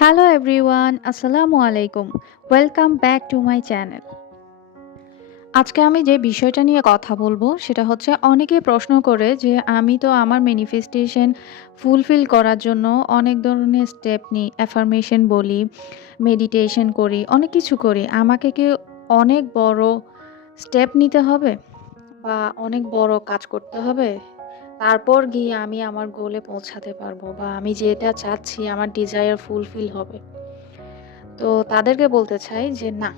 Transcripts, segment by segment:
Hello everyone, আসসালামু আলাইকুম। Welcome back to my channel. আজকে আমি যে বিষয়টা নিয়ে কথা বলবো সেটা হচ্ছে অনেকেই প্রশ্ন করে যে আমি তো আমার ম্যানিফেস্টেশন ফুলফিল করার জন্য অনেক ধরনের স্টেপ নিই, অ্যাফার্মেশন বলি, মেডিটেশন করি, অনেক কিছু করি। আমাকে কি অনেক বড় স্টেপ নিতে হবে বা অনেক বড় কাজ করতে হবে? তারপর গিয়ে আমি আমার গোলে পৌঁছাতে পারবো বা আমি যেটা চাচ্ছি আমার ডিজায়ার ফুলফিল হবে। তো তাদেরকে বলতে চাই যে না,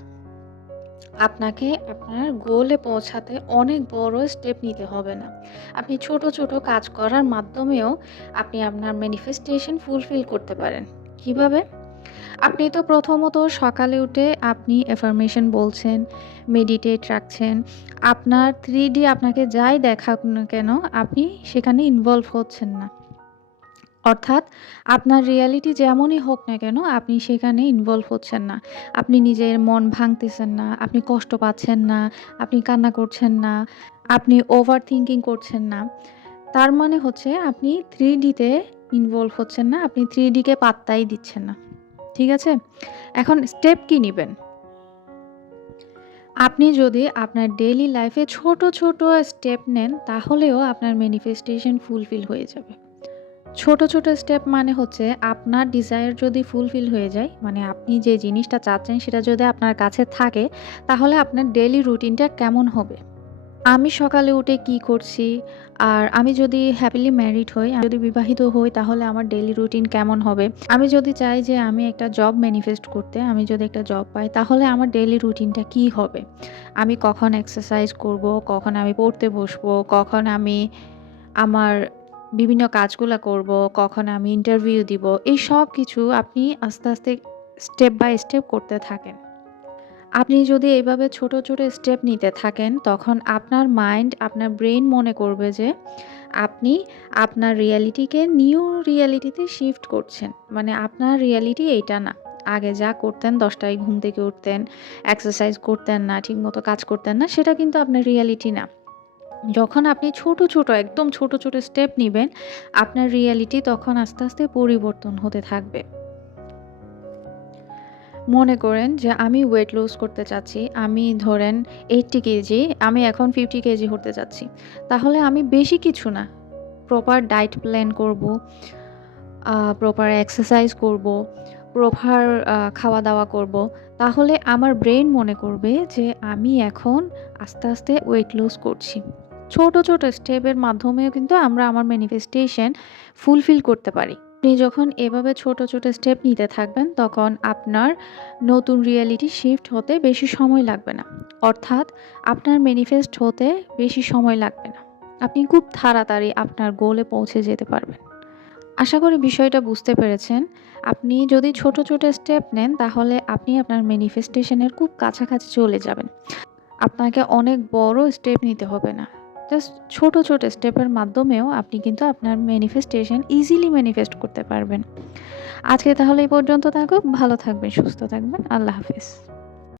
আপনাকে আপনার গোলে পৌঁছাতে অনেক বড় স্টেপ নিতে হবে না। আপনি ছোট, ছোট কাজ করার মাধ্যমেও আপনি আপনার ম্যানিফেস্টেশন ফুলফিল করতে পারেন। কিভাবে? আপনি তো প্রথমত সকালে উঠে আপনি এফার্মেশন বলছেন, মেডিটেট রাখছেন। আপনার 3D আপনাকে যাই দেখাক না কেন, আপনি সেখানে ইনভলভ হচ্ছেন না। অর্থাৎ আপনার রিয়ালিটি যেমনই হোক না কেন, আপনি সেখানে ইনভলভ হচ্ছেন না। আপনি নিজের মন ভাঙতেছেন না, আপনি কষ্ট পাচ্ছেন না, আপনি কান্না করছেন না, আপনি ওভার থিংকিং করছেন না। তার মানে হচ্ছে আপনি 3D তে ইনভলভ হচ্ছেন না, আপনি 3D কে পাত্তাই দিচ্ছেন না। ঠিক আছে? এখন স্টেপ কি নিবেন? আপনি যদি আপনার ডেইলি লাইফে ছোট, ছোট স্টেপ নেন, তাহলেও আপনার ম্যানিফেস্টেশন ফুলফিল হয়ে যাবে। ছোট, ছোট স্টেপ মানে হচ্ছে আপনার ডিজায়ার যদি ফুলফিল হয়ে যায়, মানে আপনি যে জিনিসটা চাচ্ছেন সেটা যদি আপনার কাছে থাকে, তাহলে আপনার ডেইলি রুটিনটা কেমন হবে? আমি সকালে উঠে কি করছি? আর আমি যদি হ্যাপিলি ম্যারিড হই, আমি যদি বিবাহিত হই তাহলে আমার ডেইলি রুটিন কেমন হবে? আমি যদি চাই যে আমি একটা জব ম্যানিফেস্ট করতে, আমি যদি একটা জব পাই তাহলে আমার ডেইলি রুটিনটা কি হবে? আমি কখন এক্সারসাইজ করব, কখন আমি পড়তে বসবো, কখন আমি আমার বিভিন্ন কাজগুলা করব, কখন আমি ইন্টারভিউ দিব। এই সবকিছু আপনি আস্তে, আস্তে স্টেপ বাই স্টেপ করতে থাকেন। আপনি যদি এভাবে ছোট, ছোট স্টেপ নিতে থাকেন, তখন আপনার মাইন্ড, আপনার ব্রেইন মনে করবে যে আপনি আপনার রিয়ালিটিকে নিউ রিয়ালিটিতে শিফট করছেন। মানে আপনার রিয়ালিটি এইটা না। আগে যা করতেন ১০ টায় ঘুম থেকে উঠতেন, এক্সারসাইজ করতেন না, ঠিকমতো কাজ করতেন না, সেটা কিন্তু আপনার রিয়ালিটি না। যখন আপনি ছোট, ছোট একদম ছোট, ছোট স্টেপ নিবেন, আপনার রিয়ালিটি তখন আস্তে, আস্তে পরিবর্তন হতে থাকবে। মনে করেন যে আমি ওয়েট লুজ করতে চাচ্ছি। আমি ধরেন 80 কেজি, আমি এখন 50 কেজি হতে চাচ্ছি। তাহলে আমি বেশি কিছু না, প্রপার ডায়েট প্ল্যান করব, প্রপার এক্সারসাইজ করব, প্রপার খাওয়া-দাওয়া করব। তাহলে আমার ব্রেইন মনে করবে যে আমি এখন আস্তে, আস্তে ওয়েট লুজ করছি। ছোট, ছোট স্টেপের মাধ্যমেও কিন্তু আমরা আমার ম্যানিফেস্টেশন ফুলফিল করতে পারি। আপনি যখন এভাবে ছোট, ছোট স্টেপ নিতে থাকবেন, তখন আপনার নতুন রিয়ালিটি শিফট হতে বেশি সময় লাগবে না। অর্থাৎ আপনার ম্যানিফেস্ট হতে বেশি সময় লাগবে না। আপনি খুব তাড়াতাড়ি আপনার গোলে পৌঁছে যেতে পারবেন। আশা করি বিষয়টা বুঝতে পেরেছেন। আপনি যদি ছোট, ছোট স্টেপ নেন, তাহলে আপনি আপনার ম্যানিফেস্টেশন এর খুব কাছাকাছি চলে যাবেন। আপনাকে অনেক বড় স্টেপ নিতে হবে না। জাস্ট ছোট, ছোট স্টেপের মাধ্যমেও আপনি কিন্তু আপনার ম্যানিফেস্টেশন ইজিলি ম্যানিফেস্ট করতে পারবেন। আজকে তাহলে এই পর্যন্ত থাকুক। ভালো থাকবেন, সুস্থ থাকবেন। আল্লাহ হাফেজ।